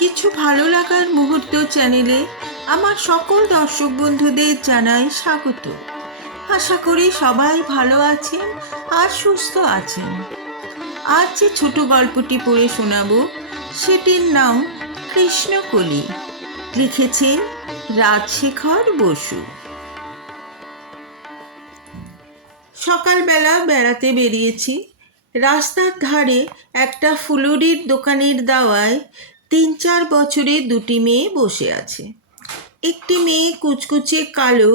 কিছু ভালো লাগার মুহূর্ত চ্যানেলে আমার সকল দর্শক বন্ধুদের জানাই স্বাগত। আশা করি সবাই ভালো আছেন আর সুস্থ আছেন। আজ যে ছোট গল্পটি পড়ে শোনাবো সেটির নাম কৃষ্ণকলি। লিখেছেন রাজশেখর বসু। সকালবেলা বেড়াতে বেরিয়েছি। রাস্তার ধারে একটা ফুলুরির দোকানের দাওয়ায় ৩-৪ বছরের দুটি মেয়ে বসে আছে। একটি মেয়ে কুচকুচে কালো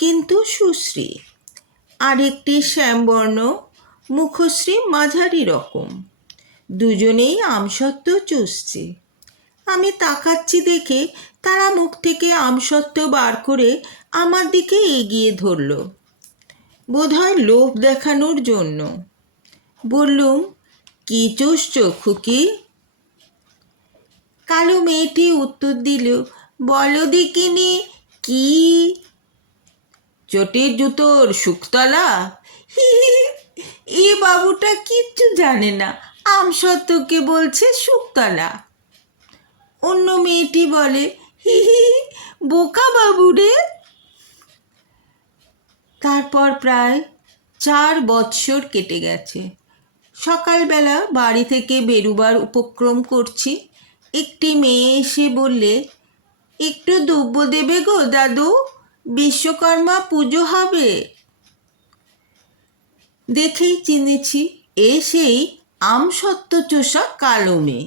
কিন্তু সুশ্রী, আর একটি শ্যামবর্ণ, মুখশ্রী মাঝারি রকম। দুজনেই আমসত্ত্ব চুষছে। আমি তাকাচ্ছি দেখে তারা মুখ থেকে আমসত্ত্ব বার করে আমার দিকে এগিয়ে ধরল, বোধহয় লোভ দেখানোর জন্য। বললুম, কি চুষছ খুকি? কালো মেয়েটি উত্তর দিল, বলো দেখিনি কি? চটির জুতোর শুকতলা। এ বাবুটা কিচ্ছু জানে না, আমসত্ত্বকে বলছে শুকতলা। অন্য মেয়েটি বলে, বোকা বাবু রে। তারপর প্রায় 4 বৎসর কেটে গেছে। সকালবেলা বাড়ি থেকে বেরুবার উপক্রম করছি। একটি মেয়ে এসে বললে, একটু দুব্য দেবে গো দাদু, বিশ্বকর্মা পুজো হবে। দেখেই চিনেছি এ সেই আমসত্ত্ব চোষা কালো মেয়ে।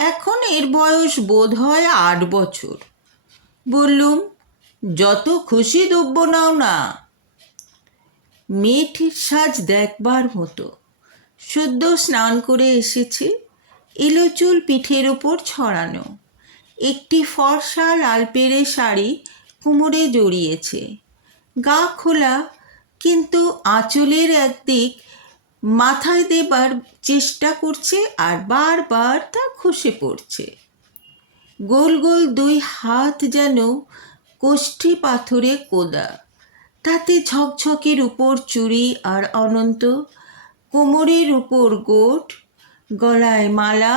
এখন এর বয়স বোধ হয় 8 বছর। বললুম, যত খুশি দুব্য নাও না। মেয়েটির সাজ দেখবার মতো। সদ্য স্নান করে এসেছে, এলো চুল পিঠের ওপর ছড়ানো, একটি ফর্সা লাল পেড়ে শাড়ি কোমরে জড়িয়েছে, গা খোলা, কিন্তু আঁচলের একদিক মাথায় দেবার চেষ্টা করছে আর বারবার তা খসে পড়ছে। গোল গোল 2 হাত যেন কোষ্ঠী পাথরে কোদা, তাতে ঝকঝকের উপর চুড়ি আর অনন্ত, কোমরের উপর গোট, গলায় মালা,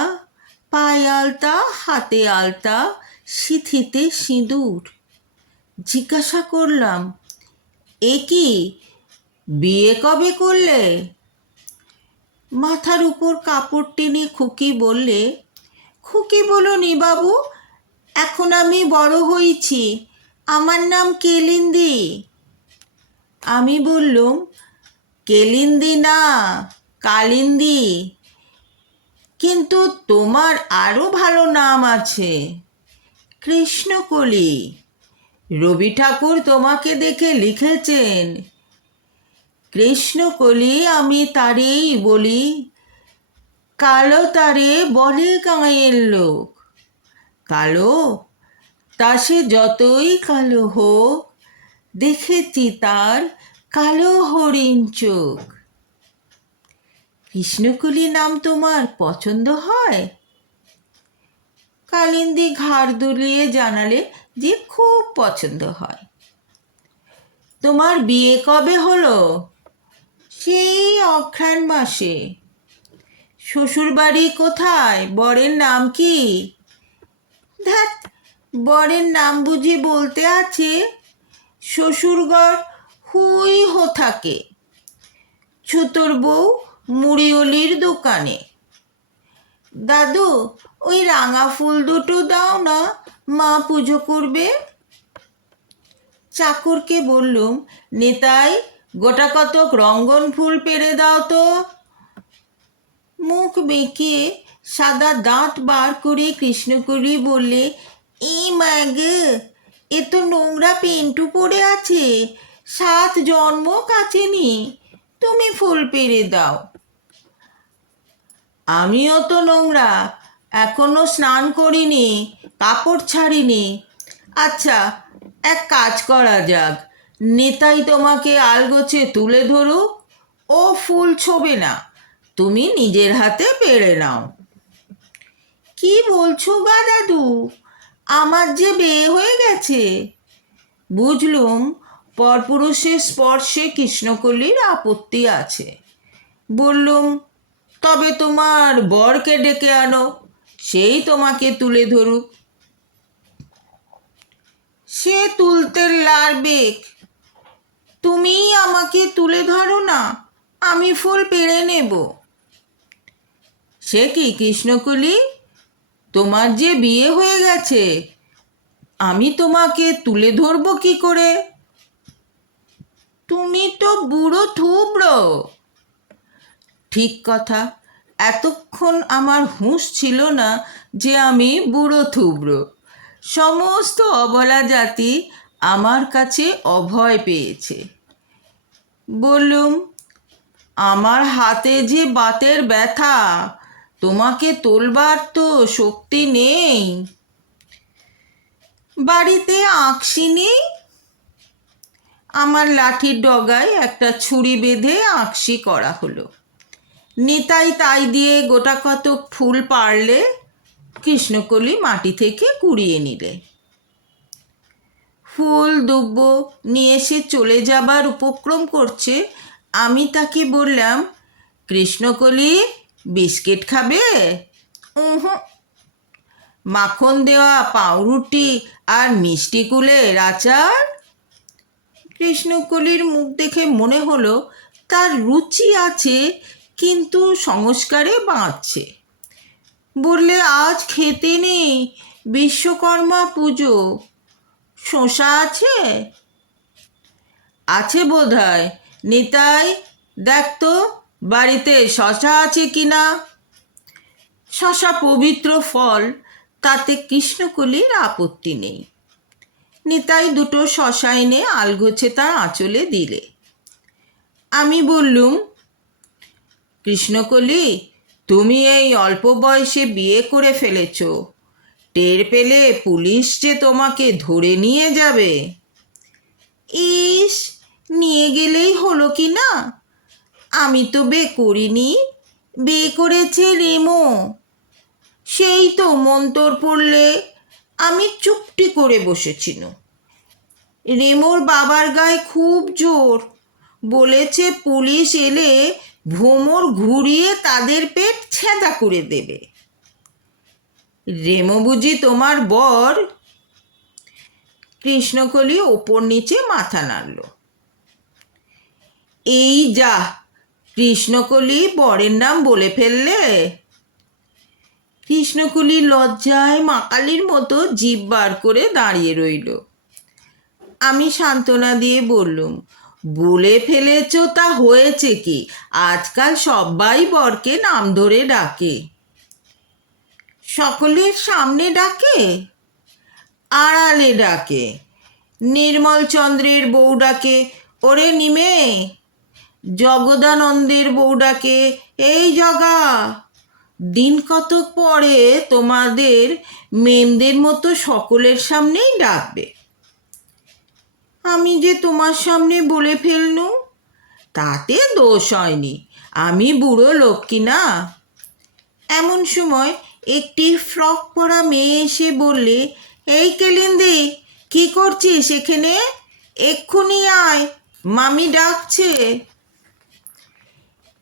পায়ে আলতা, হাতে আলতা, সিঁথিতে সিঁদুর। জিজ্ঞাসা করলাম, এ কি, বিয়ে কবে করলে? মাথার উপর কাপড় টেনে খুকি বললে, খুকি বলনি বাবু, এখন আমি বড় হয়েছি, আমার নাম কেলিন্দি। আমি বললুম, কেলিন্দি না, কালিন্দি, কিন্তু তোমার আরও ভালো নাম আছে, কৃষ্ণকলি। রবি ঠাকুর তোমাকে দেখে লিখেছেন। কৃষ্ণকলি আমি তারেই বলি, কালো তারে বলে গাঁয়ের লোক। কালো, তা সে যতই কালো হোক, দেখেছি তার কালো হরিণ চোখ। কৃষ্ণকলি নাম তোমার পছন্দ হয়? কালিন্দি ঘাড় দুলিয়ে জানালে যে খুব পছন্দ হয়। তোমার বিয়ে কবে হলো? সেই অঘ্রাণ মাসে। শ্বশুরবাড়ি কোথায়? বরের নাম কি? ধ্যাৎ, বরের নাম বুঝি বলতে আছে? শ্বশুরঘর হুই হো থাকে, ছুতোর বউ মুড়িওলির দোকানে। দাদু, ওই রাঙা ফুল দুটো দাও না, মা পুজো করবে। চাকরকে বললুম, নেতাই গোটা কতক রঙ্গন ফুল পেড়ে দাও তো। মুখ বেঁকিয়ে সাদা দাঁত বার করে কৃষ্ণকলি বললে, এই মা গে, এ তো নোংরা পেন্টু পড়ে আছে, 7 জন্ম কাচেনি, তুমি ফুল পেড়ে দাও। আমিও তো নোংরা, এখনো স্নান করিনি, কাপড় ছাড়িনি। আচ্ছা, এক কাজ করা যাক, নেতাই তোমাকে আলগোছে তুলে ধরুক, ও ফুল ছোবে না, তুমি নিজের হাতে পেড়ে নাও। কি বলছো গা দাদু, আমার যে বিয়ে হয়ে গেছে। বুঝলুম পরপুরুষের স্পর্শে কৃষ্ণকলির আপত্তি আছে। বললুম, তবে তোমার বরকে ডেকে আনো, সেই তোমাকে তুলে ধরুক। সে তুলতে লারবেক, তুমিই আমাকে তুলে ধরো না, আমি ফুল পেড়ে নেব। সে কি কৃষ্ণকলি, তোমার যে বিয়ে হয়ে গেছে, আমি তোমাকে তুলে ধরবো কি করে? তুমি তো বুড়ো থুবড়ো। ঠিক কথা, এতক্ষণ আমার হুঁশ ছিল না যে আমি বুড়ো থুবড়ো। সমস্ত অবলা জাতি আমার কাছে অভয় পেয়েছে। বললুম, আমার হাতে যে বাতের ব্যথা, তোমাকে তোলবার তো শক্তি নেই। বাড়িতে আঁকশি নেই? আমার লাঠির ডগায় একটা ছুরি বেঁধে আঁকশি করা হলো। নিতাই তাই দিয়ে গোটা কতক ফুল পারলে, কৃষ্ণকলি মাটি থেকে কুড়িয়ে নিলে। ফুল দুব্ব নিয়ে সে চলে যাবার উপক্রম করছে। আমি তাকে বললাম, কৃষ্ণকলি, বিস্কিট খাবে? উহুঁ। মাখন দেওয়া পাউরুটি আর মিষ্টি কুলের আচার? কৃষ্ণকলির মুখ দেখে মনে হলো তার রুচি আছে, কিন্তু সংস্কারে বাঁচছে। বললে, আজ খেতে নেই, বিশ্বকর্মা পুজো। শসা আছে? আছে বোধহয়। নিতাই, দেখ তো বাড়িতে শসা আছে কি না। শসা পবিত্র ফল, তাতে কৃষ্ণকলির আপত্তি নেই। নিতাই দুটো শসা এনে আলগোছে তার আঁচলে দিলে। আমি বললুম, কৃষ্ণকলি, তুমি এই অল্প বয়সে বিয়ে করে ফেলেছ, টের পেলে পুলিশ যে তোমাকে ধরে নিয়ে যাবে। ইস, নিয়ে গেলেই হলো কি না? আমি তো বিয়ে করিনি, বিয়ে করেছে রেমো। সেই তো মন্তর পড়লে আমি চুপটি করে বসেছিল। রেমোর বাবার গায়ে খুব জোর, বলেছে পুলিশ এলে ভোমর ঘুরিয়ে তাদের পেট ছেঁদা করে দেবে। রেমো বুঝি তোমার বর? কৃষ্ণকলি ওপর নিচে মাথা নাড়ল। এই যা, কৃষ্ণকলি বরের নাম বলে ফেললে। কৃষ্ণকলি লজ্জায় মাকালির মতো জিভ বার করে দাঁড়িয়ে রইল। আমি সান্ত্বনা দিয়ে বললুম, বলে ফেলেছ তা হয়েছে কি, আজকাল সবাই বরকে নাম ধরে ডাকে। সকলের সামনে ডাকে? আড়ালে ডাকে। নির্মল চন্দ্রের বউ ডাকে, ওরে নিমে। জগদানন্দের বউ ডাকে, এই জগা। দিন কতক পরে তোমাদের মেমদের মতো সকলের সামনেই ডাকবে। আমি যে তোমার সামনে বলে ফেলনু, তাতে দোষ হয়নি, আমি বুড়ো লোক কি না। এমন সময় একটি ফ্রক পরা মেয়ে এসে বললে, এই কেলিন্দি, কি করছিস এখানে? এক্ষুনি আয়, মামি ডাকছে।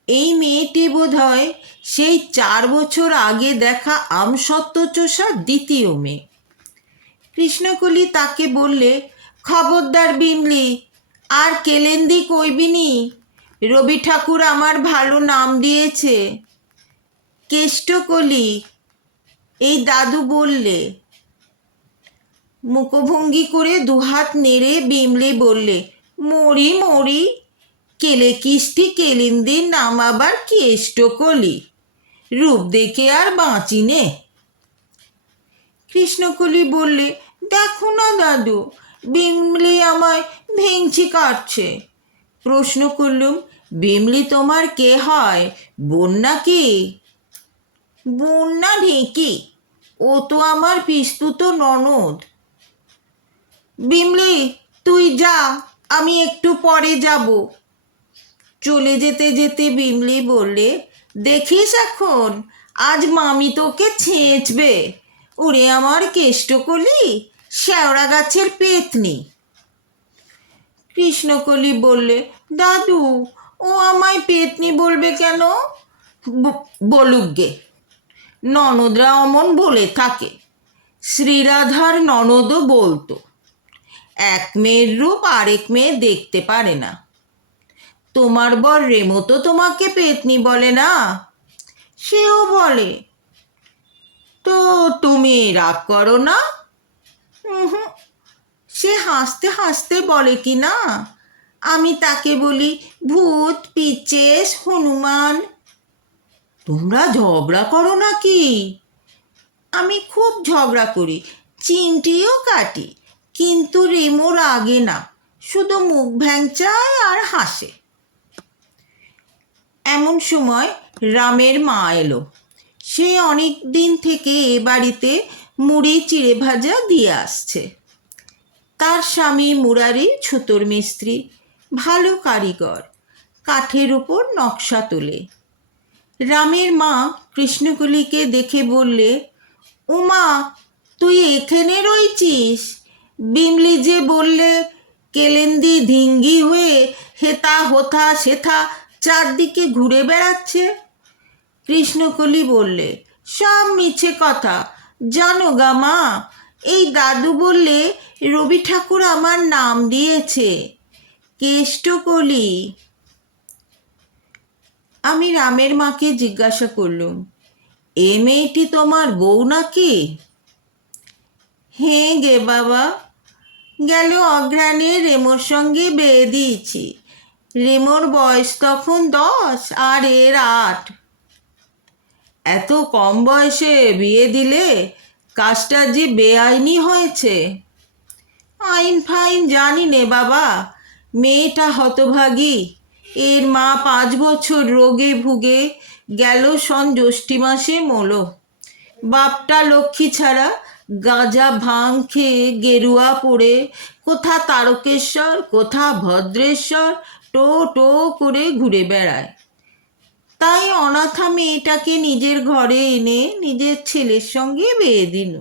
এই মেয়েটি বোধহয় সেই 4 বছর আগে দেখা আমসত্ত্বচোষা দ্বিতীয় মেয়ে। কৃষ্ণকলি তাকে বললে, খবরদার বিমলি, আর কেলেন্দি কইবিনি। রবি ঠাকুর আমার ভালো নাম দিয়েছে, কেষ্টকলি। এই দাদু বললে। মুখভঙ্গি করে দুহাত নেড়ে বিমলি বললে, মরি মরি, কেলে কিস্তি কেলিন্দির নাম আবার কেষ্টকলি, রূপ দেখে আর বাঁচি নে। কৃষ্ণকলি বললে, দেখো না দাদু, বিমলি আমায় ভেঙচি কাটছে। প্রশ্ন করলুম, বিমলি তোমার কে হয়, বোন নাকি? বোন না ঢেঁকি, ও তো আমার পিস্তুত ননদ। বিমলি, তুই যা, আমি একটু পরে যাব। চলে যেতে যেতে বিমলি বললে, দেখিস এখন, আজ মামি তোকে ছেঁচবে। ওরে আমার কেষ্টকলি, শেওড়া গাছের পেতনি। কৃষ্ণকলি বললে, দাদু, ও আমায় পেতনি বলবে কেন? বলুক গে। ননদরা অমন বলে থাকে। শ্রীরাধার ননদও বলতো, এক মেয়ের রূপ আরেক মেয়ে দেখতে পারে না। তোমার বর রেমো তো তোমাকে পেতনি বলে না? সেও বলে। তো তুমি রাগ করো না? উহুঁ, সে হাসতে হাসতে বলে কি না, আমি তাকে বলি ভূত, পিচেস, হনুমান। তোমরা ঝগড়া করো নাকি? আমি খুব ঝগড়া করি, চিমটিও কাটি, কিন্তু রেমো রাগে না, শুধু মুখ ভ্যাংচায় আর হাসে। এমন সময় রামের মা এলো। সে অনেক দিন থেকে এ বাড়িতে মুড়ি চিড়ে ভাজা দিয়ে আসছে। তার স্বামী মুরারি ছুতোর মিস্ত্রি, ভালো কারিগর, কাঠের উপর নকশা তোলে। রামের মা কৃষ্ণকলিকে দেখে বললে, উমা, তুই এখানে রয়েছিস? বিমলি যে বললে কেলেন্দি ধিঙ্গি হয়ে হেতা হোথা সেথা চারদিকে ঘুরে বেড়াচ্ছে। কৃষ্ণকলি বললে, সব মিছে কথা, জানো গা মা, এই দাদু বললে রবি ঠাকুর আমার নাম দিয়েছে কেষ্টকলি। আমি রামের মাকে জিজ্ঞাসা করলুম, এ মেয়েটি তোমার বউ নাকি? হ্যাঁ গে বাবা, গেল অঘ্রাণে রেমোর সঙ্গে বিয়ে দিয়েছি। রেমোর বয়স তখন 10 আর এর 8। এত কম বয়সে বিয়ে দিলে কাজটা যে বেআইনি হয়েছে। আইন ফাইন জানি নে বাবা, মেয়েটা হতভাগী। এর মা 5 বছর রোগে ভুগে গেল সন জ্যৈষ্ঠী মাসে মল। বাপটা লক্ষ্মী ছাড়া গাঁজা ভাং খেয়ে গেরুয়া পড়ে কোথা তারকেশ্বর কোথা ভদ্রেশ্বর টো টো করে ঘুরে বেড়ায়। তাই অনাথা মেয়েটাকে নিজের ঘরে এনে নিজের ছেলের সঙ্গে বিয়ে দিল।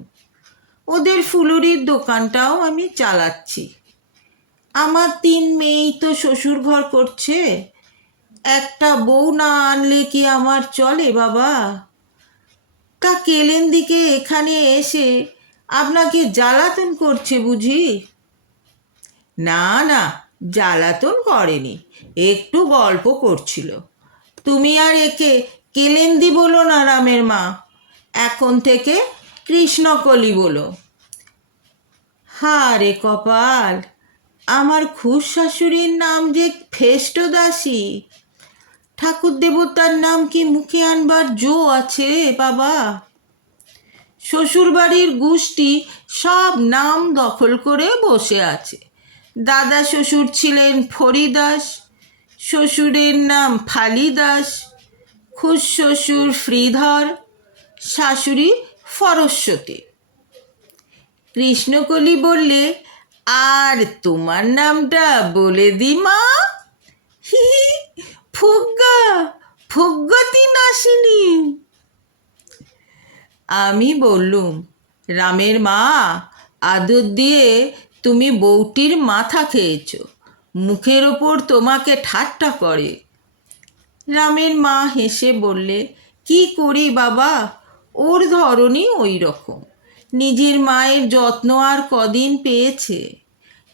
ওদের ফুলুরির দোকানটাও আমি চালাচ্ছি। আমার 3 মেয়েই তো শ্বশুর ঘর করছে। একটা বউ না আনলে কি আমার চলে বাবা? তা কেলেন্দিকে এখানে এসে আপনাকে জ্বালাতন করছে বুঝি? না না, জ্বালাতন করেনি, একটু গল্প করছিল। তুমি আর একে কেলেন্দি বলো না রামের মা, এখন থেকে কৃষ্ণকলি বলো। হারে কপাল, আমার খুশ শাশুড়ির নাম যে ফেষ্ট দাসী। ঠাকুর দেবতার নাম কি মুখে আনবার জো আছে রে বাবা? শ্বশুরবাড়ির গোষ্ঠী সব নাম দখল করে বসে আছে। দাদা শ্বশুর ছিলেন ফরিদাস, শ্বশুরের নাম ফালিদাস, খুশ শ্বশুর শ্রীধর, শাশুড়ি ফরস্বতী। কৃষ্ণকলি বললে, আর তোমার নামটা বলে দি মা। হি হি, ফুগ্গা, ফুগ্গতি নাসিনী। আমি বললুম, রামের মা, আদর দিয়ে তুমি বউটির মাথা খেয়েছ, মুখের ওপর তোমাকে ঠাট্টা করে। রামের মা হেসে বললে, কি করি বাবা, ওর ধরনই ওই রকম। নিজের মায়ের যত্ন আর কদিন পেয়েছে,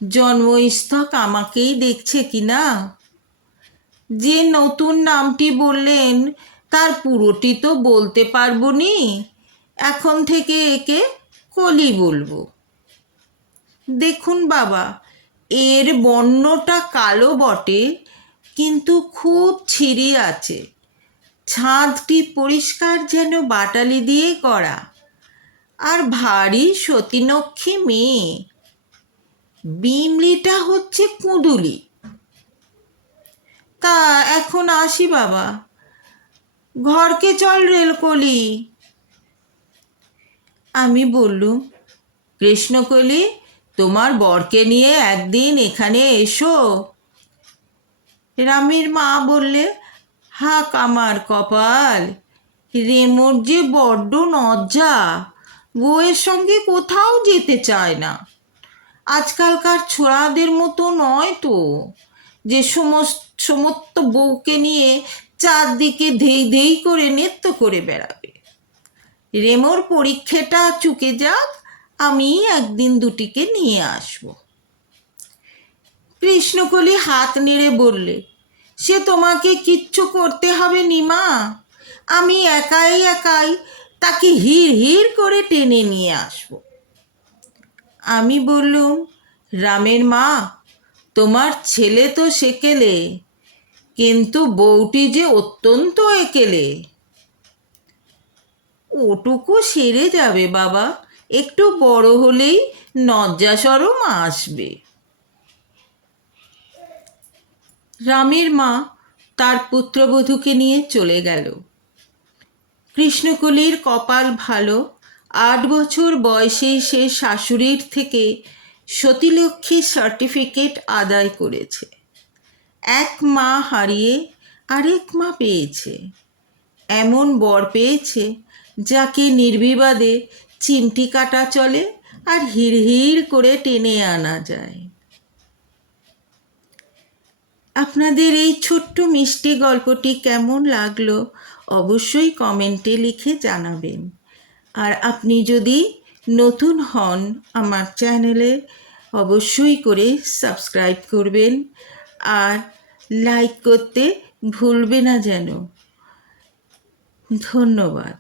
জন্মস্থক আমাকেই দেখছে কি না। যে নতুন নামটি বললেন তার পুরোটি তো বলতে পারবো নি, এখন থেকে একে কলি বলবো। দেখুন বাবা, এর বর্ণটা কালো বটে, কিন্তু খুব ছিরি আছে। ছাদটি পরিষ্কার যেন বাটালি দিয়ে করা, আর ভারী সতীনক্ষী মেয়ে। বিমলিটা হচ্ছে কুঁদুলি। তা এখন আসি বাবা, ঘরকে চল রেলকলি। আমি বললুম, কৃষ্ণকলি, তোমার বরকে নিয়ে একদিন এখানে এসো। রামের মা বললে, হাক আমার কপাল, রেমোর যে বড্ড লজ্জা, বউয়ের সঙ্গে কোথাও যেতে চায় না। আজকালকার ছোড়াদের মতো নয় তো, যে সমস্ত বউকে নিয়ে চারদিকে ধেই ধেই করে নৃত্য করে বেড়াবে। রেমোর পরীক্ষাটা চুকে যাক, আমি একদিন দুটিকে নিয়ে আসব। কৃষ্ণকলি হাত নেড়ে বললে, সে তোমাকে কিচ্ছু করতে হবে নি মা, আমি একাই একাই তাকে হিড় হিড় করে টেনে নিয়ে আসব। আমি বললুম, রামের মা, তোমার ছেলে তো সেকেলে, কিন্তু বউটি যে অত্যন্ত একেলে। ওটুকু সেরে যাবে বাবা, একটু বড় হলেই লজ্জা শরম আসবে। রামের মা তার পুত্রবধূকে নিয়ে চলে গেল। কৃষ্ণকলির কপাল ভালো, 8 বছর বয়সে সে শাশুড়ির থেকে সতীলক্ষ্মী সার্টিফিকেট আদায় করেছে। এক মা হারিয়ে আরেক মা পেয়েছে। এমন বর পেয়েছে যাকে নির্বিবাদে চিমটি কাটা চলে আর হিড় হিড় করে টেনে আনা যায়। আপনাদের এই ছোট্ট মিষ্টি গল্পটি কেমন লাগলো অবশ্যই কমেন্টে লিখে জানাবেন। আর আপনি যদি নতুন হন আমার চ্যানেলে, অবশ্যই করে সাবস্ক্রাইব করবেন আর লাইক করতে ভুলবে না যেন। ধন্যবাদ।